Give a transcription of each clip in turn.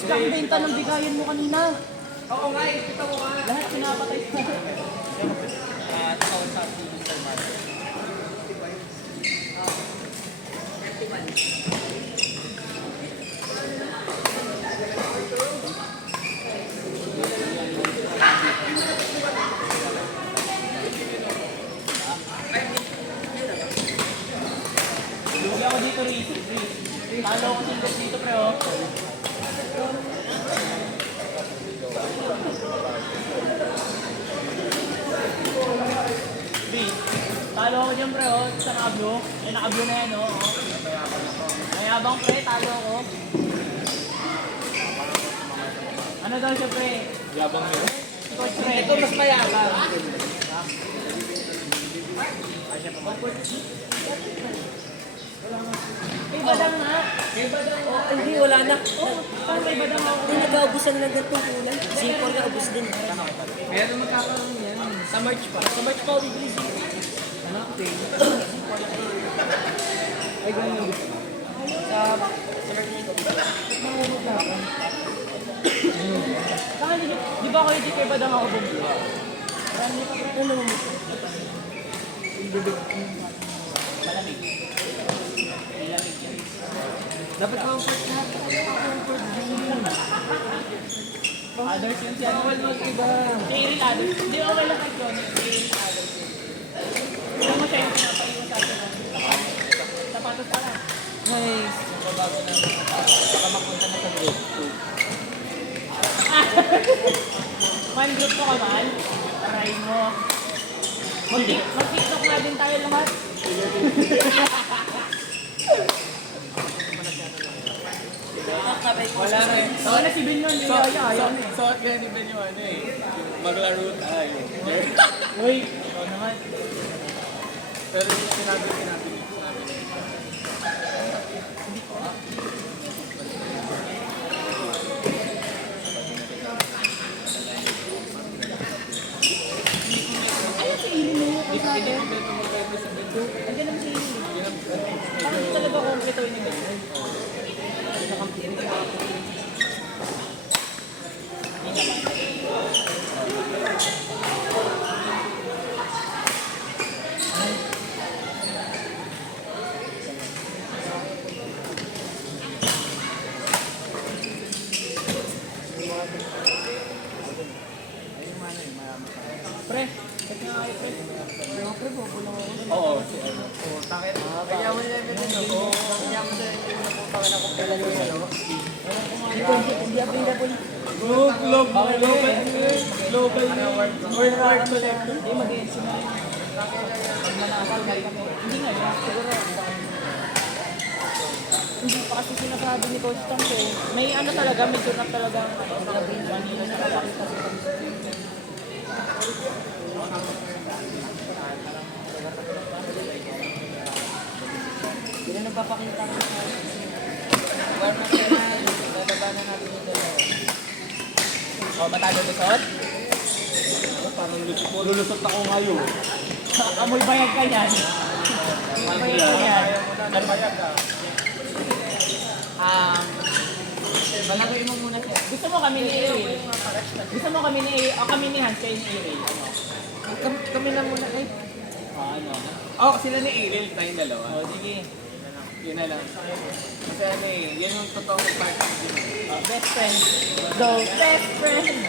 Mabilis lang ang benta ng bigayan mo kanina. Oo nga, kita mo nga. Lahat pinapatay ko. Tawag sa Mr. Market. Lugi ako dito, Riz. Talo ako singles dito, pre, oh. Riz, talo ako dyan, pre, oh. Sa naka-blue. Ay, naka-blue na yan, oh. Mayabang, pre, talo ako. Ano daw siya, pre? Yabang yun. Coach, pre. Ito mas mayabang. May badang nga. May badang nga. Hindi, wala na. Parang may badang ako. Hindi nag-aubusan na ganitong kulay. Zipor na ubus din. Meron magkakaroon yan. Sa March pa. Sa March pa, bibili zipor. Anak, ay, ganun yung gusto. Sa March nito. Saka, di ba kayo di kayo badang ako bumili? Ano mo? Malamig. Malamig yan. Dapat comfort lahat. Comfort din. Others yun siya. Bawal mag-iba. Clearing others. Hindi, okay lang ito. Clearing others. Alam mo siya yung pinapaiwan sa atin. Sapatos pala. Nice. Bago na. Baka mapunta na sa group 2. Man group ko ka man. Try mo. Mag-tiktok na din tayo lahat. Wala na yun. Wala si Ben yun. Yung yaya. Ayaw na eh. Suot ka ni Ben yung ano eh. Maglaro tayo. Uy. Ikaw naman. Pero yung sinabi niya. Ayun si Ili mo. Hindi pa kinibento mo kayo sa bento. Andiyan naman si Ili. Parang hindi talaga kompleto yun yung ganyan. Pre, check nga kayo, pre. Pre, bubulang ako. Oo. Oo, takit. Kaya mo nila yung bento. Oo. Kaya mo nila yung napuntakan ako kailan yung ano. Hindi available. Global world collector. Hindi, mag-e-ensi na rin. Pag manasal kayo kami. Hindi ngayon, siguro. Hindi pa kasi sinasabi ni Coach Tom eh. May ano talaga, may tunap talaga ang Manila sa kapakita sa Hindi na nagpapakita ko sa War na sila. Bababa na natin yung dalawa. O, matalo lusot? Parang lulusot ako ngayon. Amoy bayag ka yan. Amoy bayag ka yan. Nagbayag ka. Malagoy mo muna siya. Gusto mo kami ni Ariel? Gusto mo kami ni Ariel? O kami ni Hans, kayo ni Ariel? Ano? Kami na muna eh. Ano? Oh, sila ni Ariel, tayong dalawa. O, sige. Yun na lang. Kasi ano eh, yan yung totoong partner din. Best friend. Go, best friend!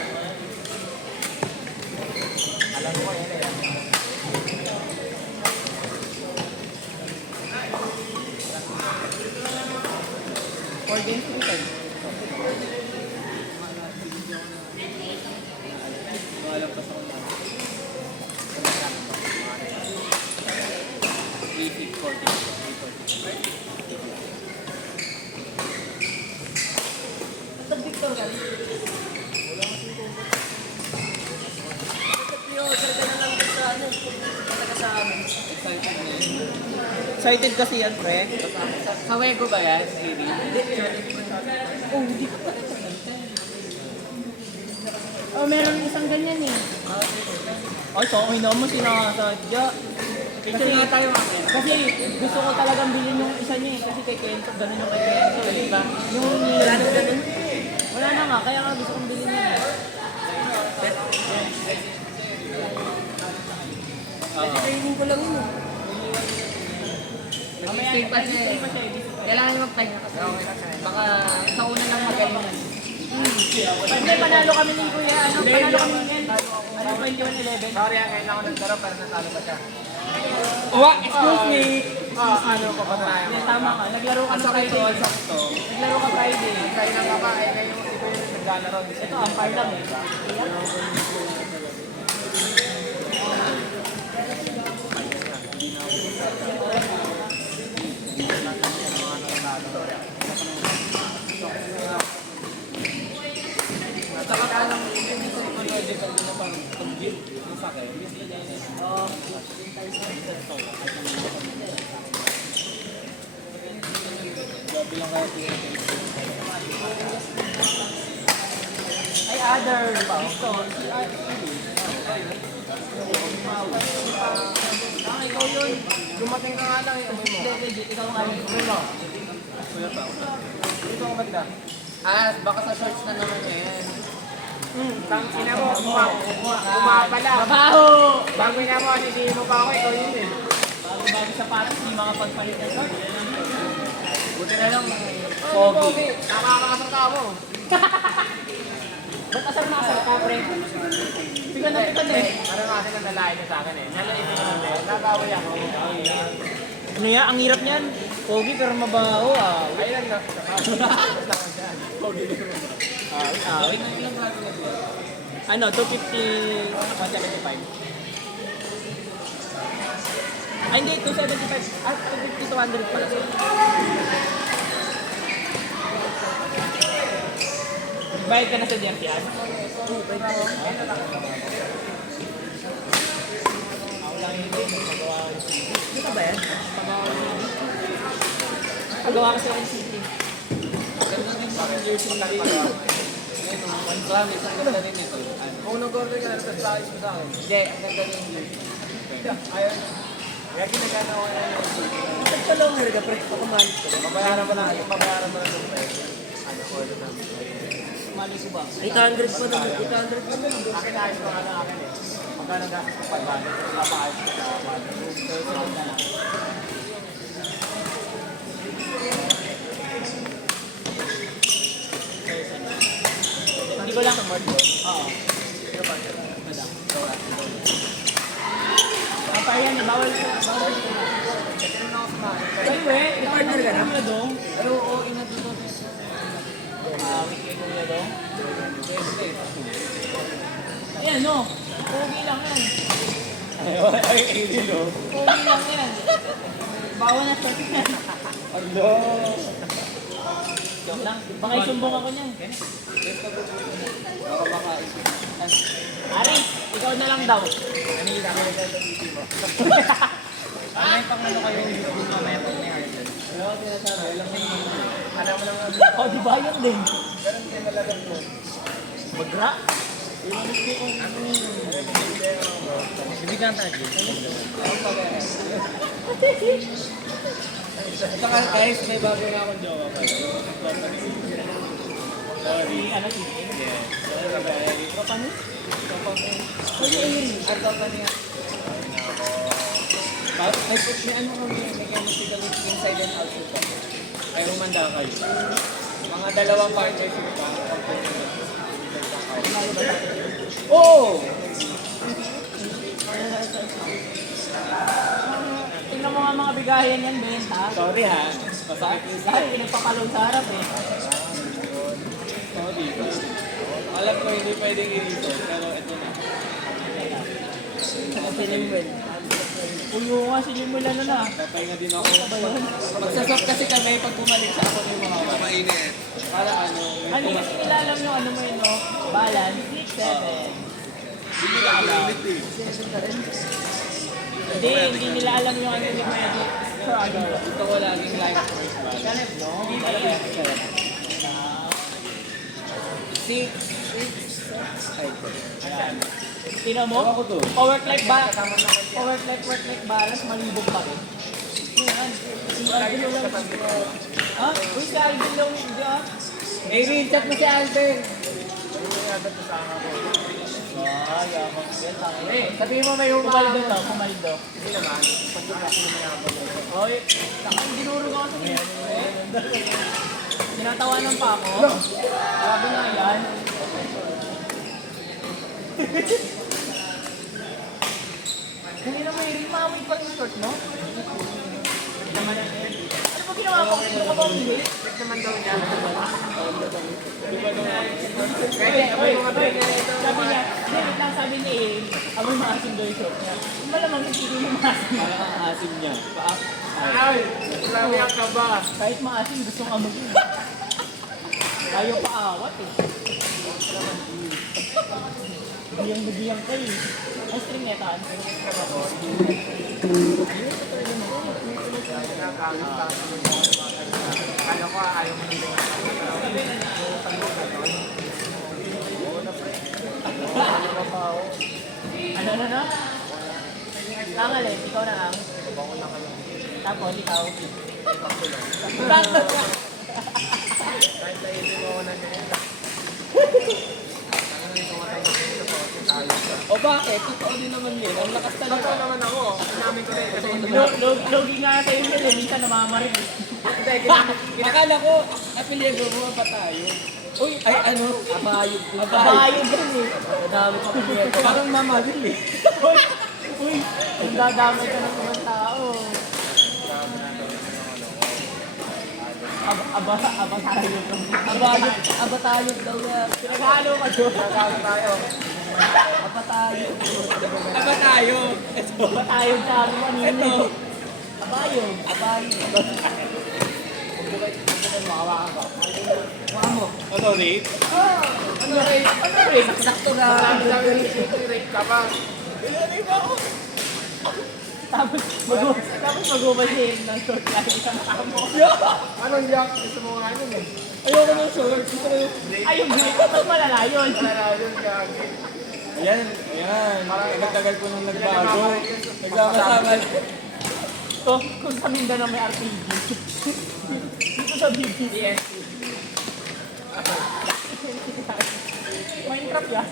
Alam mo yan eh. Four games to return. Alam pa sa mga. 3-6-40. At Victor ka rin. Pre-order ka na lang sa ano. Talaga sa amin. Excited na yun. Excited kasi yan, pre. Kawego ba yan, Iri? Oh, hindi ko pa. Oh, meron isang ganyan eh. Ay, so okay naman sinasadya. Picture nga tayo mamaya. Kasi gusto ko talagang bilhin yung isa niya eh. Kasi kay Kento, ganun yung kay Kento, di ba? Yung wala na ganun. Wala kaya nga gusto kong bilhin yan. Training ko lang yun. Mamaya, Nag-stay pa siya eh. Kailangan niya magpahinga kasi baka sa una lang magaling. Hindi, panalo kami ni Kuya. Ano, panalo kami ni Ken. Ano, 21-11. Sorry, ngayon lang ako nagkaroon pero natalo pa siya. Excuse me. Ano ko pa tayo? Hindi, tama ka. Naglaro ka ng Friday. Naglaro ka Friday. Tayo ng kapa, eh ngayon ito yung naglalaro. Ito, umpire lang eh. Saka ka lang yung psychological din na parang pag-build yung sa akin. Grabe lang kaya Ay, other. Ito, si ikaw yun. dumating ka nga lang yung amoy mo. Hindi, legit. Ikaw nga yun. Dito ang banda. Baka sa shorts na naman yan. Tang ina mo, pala. Babaho! Bago na mo, sisihin mo pa ako, ikaw yun eh. Bago sapatos, hindi makapagpalit ng short. Buti na lang. Pogi. Nakakasar ka mo. Ba't asar na asar ka, pre? Pikan na pikan eh. Parang kasi nang nalain ka sa akin eh. Nalain ko naman eh. Nagawal ako. Ano yan? Ang hirap niyan. Pogi pero mabaho ah. Ayun lang. Awit. Ano, 250, 175. Ay, hindi, 275. 250 to 100 pala. Bayad ka na sa DMPS? Hindi ka bayad? Pagawa kasi ako ng city. Kung nag-order ka na, tapos lakis mo sa akin. Hindi, ang ganda rin yung Ayun. Kaya ginagana ko na yun. Ba't ka long hair ka, pre? Pakamanit ka. Pabayaran mo lang ng pwede. Ano, order na. Mali ko ba? 800 pa naman, 800 pa naman. Akin ayos ko nga lang akin eh. Magkano gastos ko 500. Papaayos ko sa 500. So, sunod na lang. Hindi ko lang. Oo. Madam. Apa yan, bawal ko. Bawal ko. Ay, we, partner ka na? Kuya Dong? Ay, oo, inatutot. Kay Kuya Dong? Ayan, no. Pogi lang yan. Ay, no. Pogi lang yan. Bawal na short yan. Ano? Joke lang. Baka isumbong ako niyan. Baka makain. Ari, ikaw na lang daw. Ano yung nakakita sa titi mo? Ano yung pang ano kayo yung YouTube mamaya pag may hardline? Ano ang sinasabi? Alam mo yung alam mo naman. Oh, di ba yun din? Pero hindi nalagag mo. Bagra? Bibigyan tayo. Saka guys, may bago na akong jowa pa. Si ano, si Yes. Tropa niya? Pwede ayun, ang topa niya. Ay, may ano kami, may chemical inside and outside pa. Ay, humanda kayo. Mga dalawang partners yung Oo! Tingnan mo nga mga bigayan yan, benta. Sorry ha. Masakit yung Lahat pinagpapalong sa harap eh. Sorry. Alam ko hindi pwedeng i-resolve, pero ito na. Si Limbel. Uyo nga si Limbel ano na. Papahinga din ako. Ano ba yun? Magsasop kasi kami pag bumalik sa ako yung mga wala. Mainit. Para ano, Ano kasi nila alam yung ano mo yun, no? Balance, 7. hindi nila alam. Hindi nila alam yung ano ni Magic. Sir, ano? Gusto ko laging like first balance. Hindi Alam mo nila. yun? 6, 5. Tingnan mo? Ako to. Pa-work-life work-life balance, malibog pa rin. Yan. Si Alvin lang. Ha? Uy, si Alvin lang. Hindi ah. Hey, chat mo si Alden. agad sa ako. yaman. Yan, tayo. Sabihin mo may Pumaldo to, pumaldo. Hindi naman. Pagkakasi mo mayabang. Oy, nakang dinurog ako sa tinatawanan pa ako. Sabi nga yan. Hindi na may rimawin pa yung short mo. Ano ba ginawa ko? Ano ka ba umili? Check naman daw niya. Sabi niya, wait lang, sabi niya eh, amoy maasim daw yung short niya. Malamang hindi ko yung maasim. Asim niya. Ay! Grabe ang kaba. Kahit maasim, gusto ng amoy yun. Ayaw pa awat eh. Biyang kayo eh. Ang string neta, ang string neta ko. Kala ko ayaw mo nang Ano? Tangal eh, ikaw na ang. Tapos ikaw. Bakit? kahit naisip mo ako na ganyan. O bakit? Totoo din naman yun. Ang lakas talaga. Totoo naman ako. Inamin ko na yun. Kasi Logi nga sa'yo yun eh, minsan namamarin eh. hindi, Akala ko, apelido mo ba tayo? Uy, ay ano? Abayog. Kabayo din eh. Madami pa apelido. Parang mamadil eh. Uy, ang dadamay ka ng mga tao. Abatayog. Abatayog daw yan. Pinaghalo ka doon. Nagkakaroon tayo. Abatayog. Abatayog. Abatayog sa ano kanina. Ito. Abayog. Abayog. Mukha mo. Ano, rape? Ano rin? Sakto na. Sabi rape ka ba? Tapos mag-overshave ng short lagi sa mata mo. Anong yak? Gusto mo nga yun eh. Ayoko ng short. Gusto ko yung... Ayun, mas malala yun. Wala yun, gagi. Ayan. Nagtagal ko nung nagbago. Nagsama-sama. Ito, kung sa Mindanao may RPG. Dito sa BGS. Minecraft yan.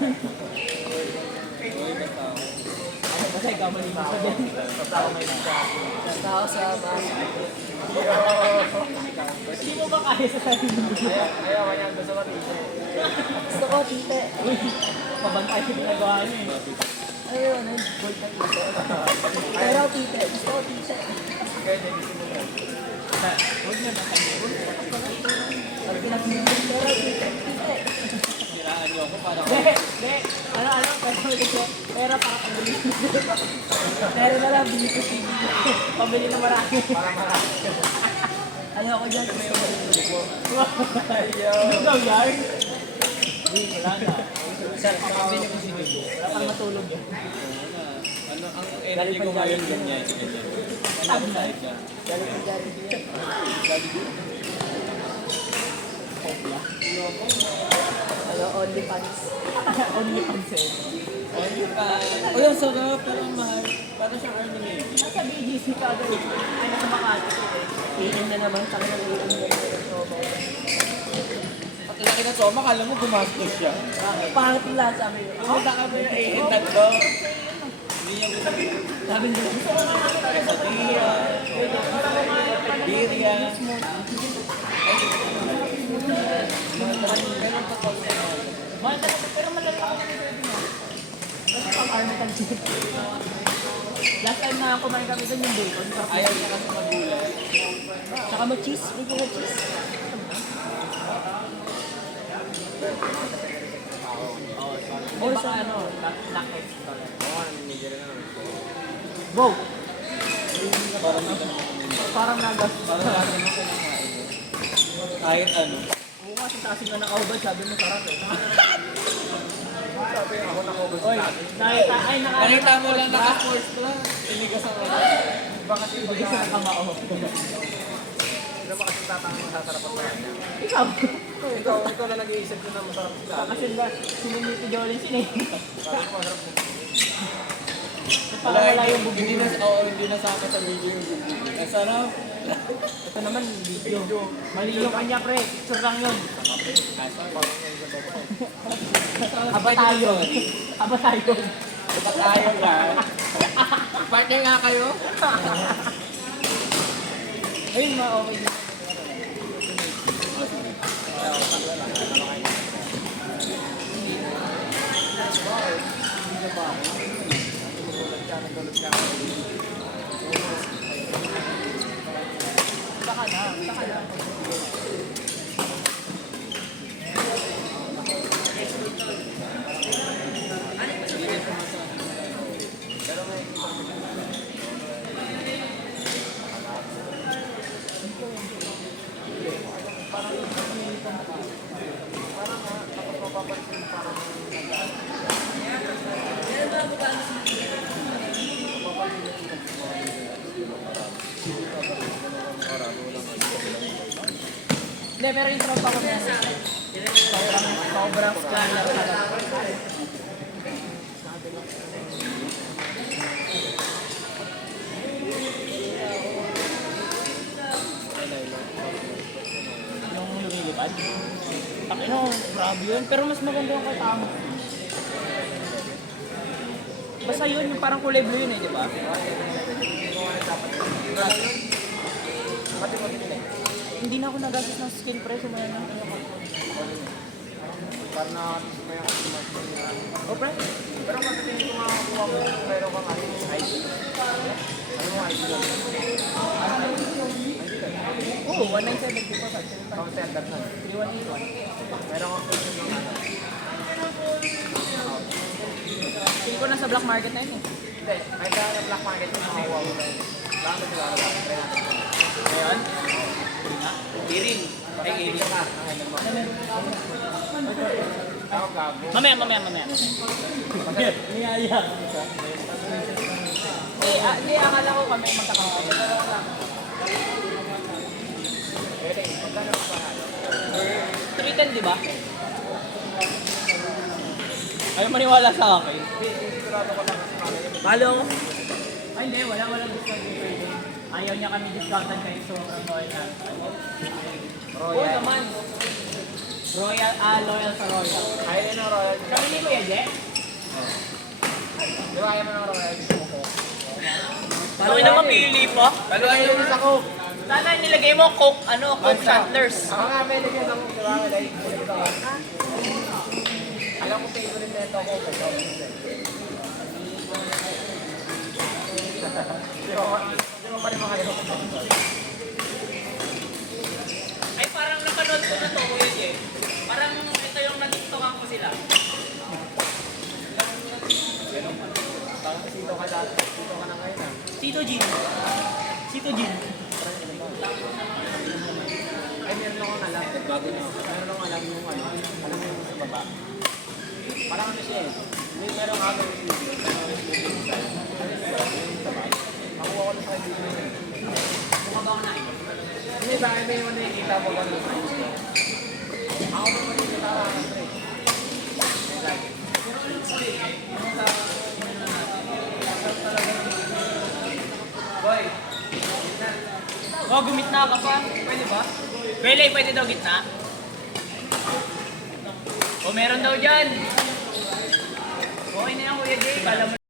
Ano, basta ikaw malima ako din. Basta ako may Tao sa basa. Sino ba kaya sa sarili mo? Ayaw, kanya gusto ko tito. Gusto ko, tite. Uy, pabantay sa ginagawa niyo eh. Ano yun? Bolt na tite. Pero tite. Gusto ko, tite. Kaya gusto mo nga. Huwag na nakalimutan. Pag pinag-tite. Pero tite. Tite. Siraan niyo ako para Hindi. Pera para pambili. Pero na lang, bili ko tite. Pambili na marami. Ayoko dyan. Gusto ko dito. Ano daw yan? Uy, wala na. Sir, pamabili ko si Dugo. Wala kang matulog eh. ano, ang energy ko ngayon ganyan. Sabi na. Galing ko dyan. Ano, only fans. Only consent. Uy, ang sarap. Parang mahal. Parang siyang Army Navy. Nasa BGC ka agad. Ay, nasa Makati ko eh. Iin na naman. Saka nang iin na naman. Pati laki na soma, kala mo gumastos siya. Pangit yung lahat sabi ko. Pumunta kami yung iin tatlo. Hindi niya gusto. Sabi niya, gusto ko naman quesadilla. Birria. Ganun pa pag Mahal talaga, pero malala ako ng pwede mo. Kasi pang army tansit. Last time na kumain kami doon yung bacon. ayaw niya kasi magulat. Saka mag-cheese. Bigyan mo cheese. Or sa ano, nakit. Go! Parang nagas. Kahit ano. Oo nga, sitasin na ng kaubad, sabi mo sarap eh. Sabi ako nakubos Oy, nakita, ay Nakita mo lang naka-sports bra. Inigas ang ulo. Iba kasi pag Isa na kamao. Hindi mo kasi tatanong masasarapan pa yan. Ikaw. Ikaw na nag-iisip ko na masarap sila. Kasi ba, sinuniti Jolin sin eh. Sabi ko masarap sila. Parang wala yung bubog. Hindi na, oo, hindi na sa akin sa video yung bubog. Ang sarap. Ito naman, video. Mali yung kanya pre, picture lang yun. Kaso, Aba tayo. Aba tayo. Ba't ayaw ka? Partner nga kayo? Ayun, okay na. Saka na. Hindi, pero yung tropa ko na sobrang scandal talaga. Yung lumilipad. Takino, grabe yun. Pero mas maganda yung kay Tamo. Basta yun, yung parang kulay blue yun eh, di ba? Hindi na ako nagastos ng skin press, umaya na. Para nakakatis mo yung customer ko nila. O, pre? Pero matatingin ko makakuha mo kung meron kang ano yung ID. Ano yung ID doon? Oo, 197, di ba? Kung sender na. 3181. Meron kang question ng ano. Feel ko nasa black market na yun eh. Hindi, kahit na black market yung makakuha mo. Bakit sila? Ngayon? Irin. Ay, irin ka. Ako gago. Mamaya. Niyaya. Hindi, akala ko kami magkakaroon. Pero wala. Pwede, magkano pa panalo? 310, di ba? Ayaw maniwala sa akin. Sigurado ko lang kasi mamaya. Halo? Ay, hindi. Wala discount yung trading. Ayaw niya kami discountan kayo sobrang loyal na. Oo naman. Royal, loyal sa Royal. Ayaw din ng Royal. Kami ni Kuya Je? Di ba ayaw mo ng Royal? Ano na mapili pa? Pero ayaw mo sa Coke. Sana nilagay mo Coke, Coke Sanders. Ako nga, may lagyan sa Coke. Di ba? Alam ko favorite na ito ako. Di ba pa rin mga kayo? Ay, parang napanood ko na to, Kuya Je. Parang ito yung natiktokan ko sila. Bakit sito ka dati? Sito ka na ngayon ah. Tito Jin. Tito Jin. Ay, meron akong alam. Bago na. Meron akong alam yung ano. Alam mo yung sa baba. Parang ano siya eh. May meron nga ako yung video. Meron yung video sa yung sa baba. Makuha ko na sa video na yun. Mukha ba ako na? Hindi ba? May yung nakikita mo ba yung ayos ko? Ako ba mo yung nararamdaman ko eh. Boy, Oh, gumitna ka pa. Pwede ba? Pwede daw gitna. O, meron daw dyan. Okay na yan, Kuya Jay. Kala mo